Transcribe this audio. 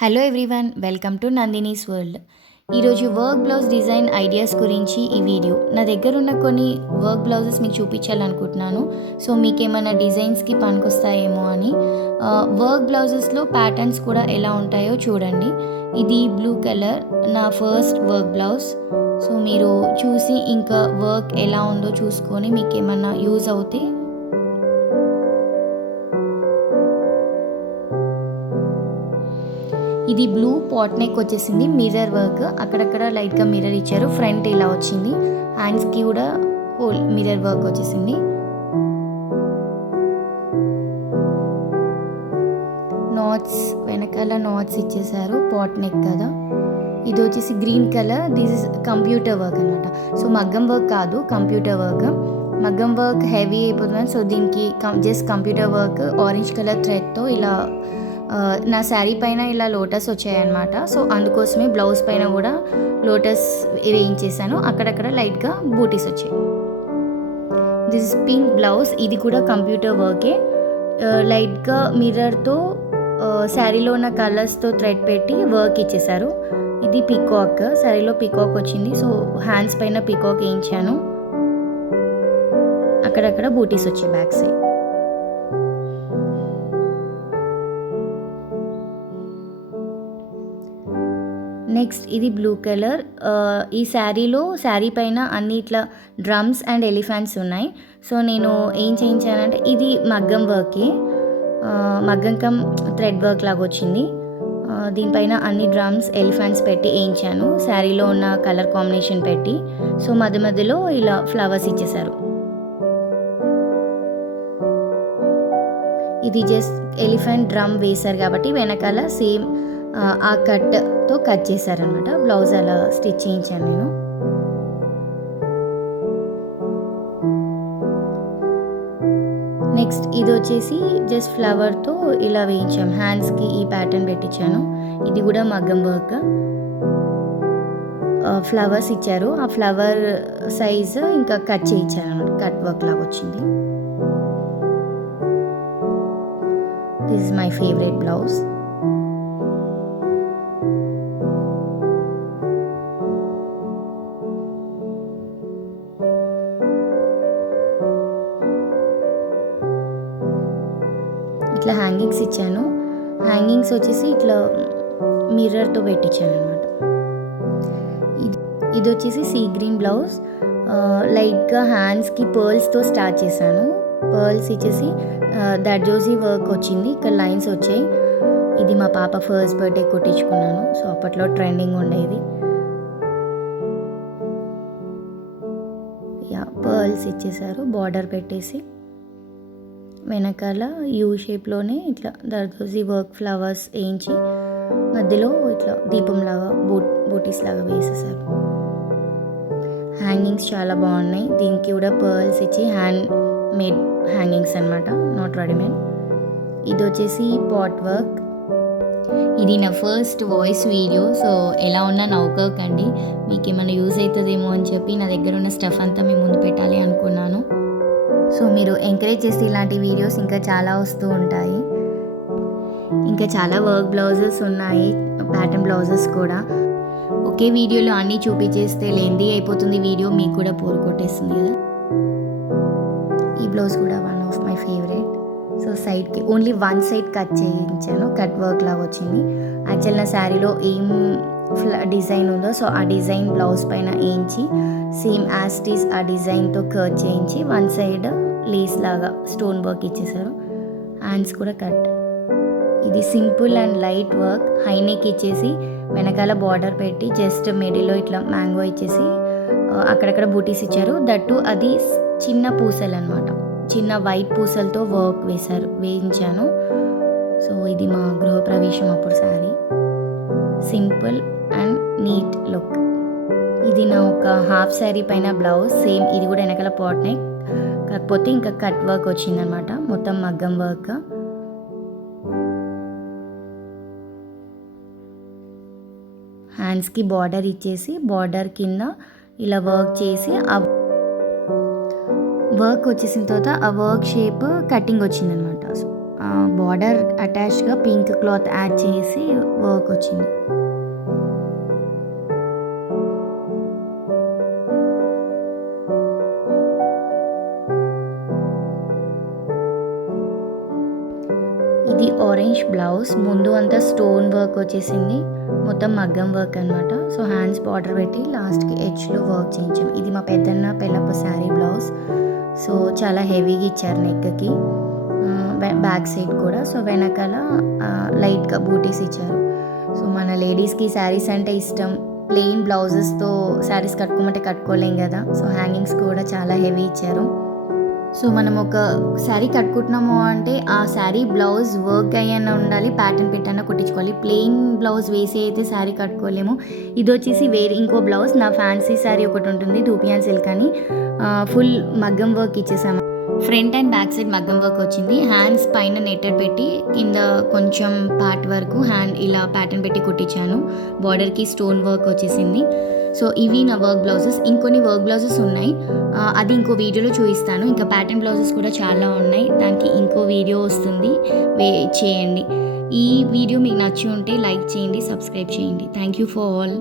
Hello everyone, welcome to Nandini's world. ఈరోజు work blouse design ideas గురించి ఈ వీడియో. నా దగ్గర ఉన్న కొన్ని వర్క్ బ్లౌజెస్ మీకు చూపించాలనుకుంటున్నాను. సో మీకేమైనా డిజైన్స్కి పనికొస్తాయేమో అని. వర్క్ బ్లౌజెస్లో ప్యాటర్న్స్ కూడా ఎలా ఉంటాయో చూడండి. ఇది బ్లూ కలర్ నా ఫస్ట్ వర్క్ బ్లౌజ్. సో మీరు చూసి ఇంకా వర్క్ ఎలా ఉందో చూసుకొని మీకు ఏమన్నా యూజ్ అవుతే ఇది బ్లూ పాట్ నెక్ వచ్చేసింది. మిర్రర్ వర్క్, అక్కడక్కడ లైట్గా మిర్రర్ ఇచ్చారు. ఫ్రంట్ ఇలా వచ్చింది. హ్యాండ్స్కి కూడా మిర్రర్ వర్క్ వచ్చేసింది. నాట్స్ వెనకాల నాట్స్ ఇచ్చేసారు. పాట్ నెక్ కదా. ఇది వచ్చేసి green colour. This is computer work అనమాట. సో మగ్గం వర్క్ కాదు, కంప్యూటర్ వర్క్. మగ్గం వర్క్ హెవీ అయిపోతుంది. సో దీనికి just computer work orange colour థ్రెడ్తో ఇలా నా శారీ పైన ఇలా లోటస్ వచ్చాయన్నమాట. సో అందుకోసమే బ్లౌజ్ పైన కూడా లోటస్ వేయించేసాను. అక్కడక్కడ లైట్గా బూటీస్ వచ్చాయి. This is pink blouse. ఇది కూడా కంప్యూటర్ వర్కే. లైట్గా మిర్రర్తో శారీలో ఉన్న కలర్స్తో థ్రెడ్ పెట్టి వర్క్ ఇచ్చేసారు. ఇది పికాక్. శారీలో పికాక్ వచ్చింది. సో హ్యాండ్స్ పైన పికాక్ వేయించాను. అక్కడక్కడ బూటీస్ వచ్చాయి బ్యాక్ సైడ్. నెక్స్ట్ ఇది బ్లూ కలర్. ఈ శారీ పైన అన్ని ఇట్లా డ్రమ్స్ అండ్ ఎలిఫెంట్స్ ఉన్నాయి. సో నేను ఏం చేయించానంటే ఇది మగ్గం వర్కే, మగ్గం కమ్ థ్రెడ్ వర్క్ లాగా వచ్చింది. దీనిపైన అన్ని డ్రమ్స్ ఎలిఫెంట్స్ పెట్టి వేయించాను, శారీలో ఉన్న కలర్ కాంబినేషన్ పెట్టి. సో మధ్య మధ్యలో ఇలా ఫ్లవర్స్ ఇచ్చేసారు. ఇది జస్ట్ ఎలిఫెంట్ డ్రమ్ వేశారు కాబట్టి వెనకాల సేమ్ ఆ కట్తో కట్ చేశారనమాట. బ్లౌజ్ అలా స్టిచ్ చేయించాను నేను. నెక్స్ట్ ఇది వచ్చేసి జస్ట్ ఫ్లవర్తో ఇలా వేయించాం. హ్యాండ్స్కి ఈ ప్యాటర్న్ పెట్టించాను. ఇది కూడా మగ్గం వర్క్. ఫ్లవర్స్ ఇచ్చారు. ఆ ఫ్లవర్ సైజ్ ఇంకా కట్ చేయించాను అనమాట. కట్ వర్క్ లాగా వచ్చింది. This is my favourite blouse. ఇట్లా హ్యాంగింగ్స్ ఇచ్చాను. హ్యాంగింగ్స్ వచ్చేసి ఇట్లా మిర్రర్తో పెట్టించాను అనమాట. ఇది వచ్చేసి సీ గ్రీన్ బ్లౌజ్. లైట్గా హ్యాండ్స్కి పర్ల్స్తో స్టార్ట్ చేశాను. పర్ల్స్ ఇచ్చేసి దర్జోజీ వర్క్ వచ్చింది. ఇక్కడ లైన్స్ వచ్చాయి. ఇది మా పాప ఫస్ట్ బర్త్డే కుట్టించుకున్నాను. సో అప్పట్లో ట్రెండింగ్ ఉండేది. పర్ల్స్ ఇచ్చేసారు. బార్డర్ పెట్టేసి వెనకాల యూ షేప్లోనే ఇట్లా దర్దోజీ వర్క్ ఫ్లవర్స్ వేయించి మధ్యలో ఇట్లా దీపంలాగా బూటీస్ లాగా వేసేసారు. హ్యాంగింగ్స్ చాలా బాగున్నాయి. దీనికి కూడా పర్ల్స్ ఇచ్చి హ్యాండ్ మేడ్ హ్యాంగింగ్స్ అనమాట, నాట్ రెడీమేడ్. ఇది వచ్చేసి పాట్ వర్క్. ఇది నా ఫస్ట్ వాయిస్ వీడియో. సో ఎలా ఉన్నా నవ్వుకోకండి. మీకు ఏమైనా యూజ్ అవుతుందేమో అని చెప్పి నా దగ్గర ఉన్న స్టఫ్ అంతా మీ ముందు పెట్టాలి అనుకున్నాను. సో మీరు ఎంకరేజ్ చేస్తే ఇలాంటి వీడియోస్ ఇంకా చాలా వస్తూ ఉంటాయి. ఇంకా చాలా వర్క్ బ్లౌజెస్ ఉన్నాయి, ప్యాటర్న్ బ్లౌజెస్ కూడా. ఒకే వీడియోలో అన్నీ చూపించేస్తే లెందీ అయిపోతుంది వీడియో, మీకు కూడా బోర్ కొట్టేస్తుంది కదా. ఈ బ్లౌజ్ కూడా one of my favourite. So సైడ్కి ఓన్లీ వన్ సైడ్ కట్ చేయించాను. కట్ వర్క్ లాగా వచ్చింది. యాక్చువల్ నా శారీలో ఏం డిజైన్ ఉందో సో ఆ డిజైన్ బ్లౌజ్ పైన వేయించి సేమ్ యాస్టీస్ ఆ డిజైన్తో కట్ చేయించి వన్ సైడ్ లేస్ లాగా స్టోన్ వర్క్ ఇచ్చేసారు. హ్యాండ్స్ కూడా కట్. ఇది simple and light work. High neck ఇచ్చేసి వెనకాల బార్డర్ పెట్టి జస్ట్ మిడిల్లో ఇట్లా మ్యాంగో ఇచ్చేసి అక్కడక్కడ బూటీస్ ఇచ్చారు. దట్టు అది చిన్న పూసలు అనమాట. చిన్న వైట్ పూసలతో వర్క్ వేయించాను. సో ఇది మా గృహప్రవేశం అప్పుడు sari. Simple and neat look. ఇది నా ఒక హాఫ్ శారీ పైన బ్లౌజ్. సేమ్ ఇది కూడా వెనకాల పాట్ నెక్, కాకపోతే ఇంకా కట్ వర్క్ వచ్చిందనమాట. మొత్తం మగ్గం వర్క్. హ్యాండ్స్కి బార్డర్ ఇచ్చేసి బార్డర్ కింద ఇలా వర్క్ చేసి ఆ వర్క్ వచ్చేసిన తర్వాత ఆ వర్క్ షేప్ కటింగ్ వచ్చిందనమాట. బార్డర్ అటాచ్గా పింక్ క్లాత్ యాడ్ చేసి వర్క్ వచ్చింది. ఇది ఆరెంజ్ బ్లౌజ్, ముందు అంతా స్టోన్ వర్క్ వచ్చేసింది, మొత్తం మగ్గం వర్క్ అనమాట. సో హ్యాండ్స్ బార్డర్ పెట్టి లాస్ట్కి ఎడ్జ్లో వర్క్ చేయించాం. ఇది మా పెద్దన్న పెళ్ళప్ప శారీ బ్లౌజ్. సో చాలా హెవీగా ఇచ్చారు నెక్కి, బ్యాక్ సైడ్ కూడా. సో వెనకాల లైట్గా బూటీస్ ఇచ్చారు. సో మన లేడీస్కి శారీస్ అంటే ఇష్టం, ప్లెయిన్ బ్లౌజెస్తో శారీస్ కట్టుకోమంటే కట్టుకోలేం కదా. సో హ్యాంగింగ్స్ కూడా చాలా హెవీ ఇచ్చారు. సో మనం ఒక శారీ కట్టుకుంటున్నాము అంటే ఆ శారీ బ్లౌజ్ వర్క్ అయ్యన్న ఉండాలి, ప్యాటర్న్ పెట్టన్న కుట్టించుకోవాలి. ప్లెయిన్ బ్లౌజ్ వేసి అయితే శారీ కట్టుకోలేము. ఇది వచ్చేసి వేరే ఇంకో బ్లౌజ్, నా ఫ్యాన్సీ శారీ ఒకటి ఉంటుంది దూపియాన్ సిల్క్ అని, ఫుల్ మగ్గం వర్క్ ఇచ్చేసాము. ఫ్రంట్ అండ్ బ్యాక్ సైడ్ మగ్గం వర్క్ వచ్చింది. హ్యాండ్స్ పైన నెట్టెడ్ పెట్టి కింద కొంచెం పార్ట్ వరకు హ్యాండ్ ఇలా ప్యాటర్న్ పెట్టి కుట్టించాను. బార్డర్కి స్టోన్ వర్క్ వచ్చేసింది. సో ఇవి నా వర్క్ బ్లౌజెస్. ఇంకొన్ని వర్క్ బ్లౌజెస్ ఉన్నాయి, అది ఇంకో వీడియోలో చూపిస్తాను. ఇంకా ప్యాటర్న్ బ్లౌజెస్ కూడా చాలా ఉన్నాయి, దానికి ఇంకో వీడియో వస్తుంది, చేయండి. ఈ వీడియో మీకు నచ్చి ఉంటే లైక్ చేయండి, సబ్స్క్రైబ్ చేయండి. Thank you for all.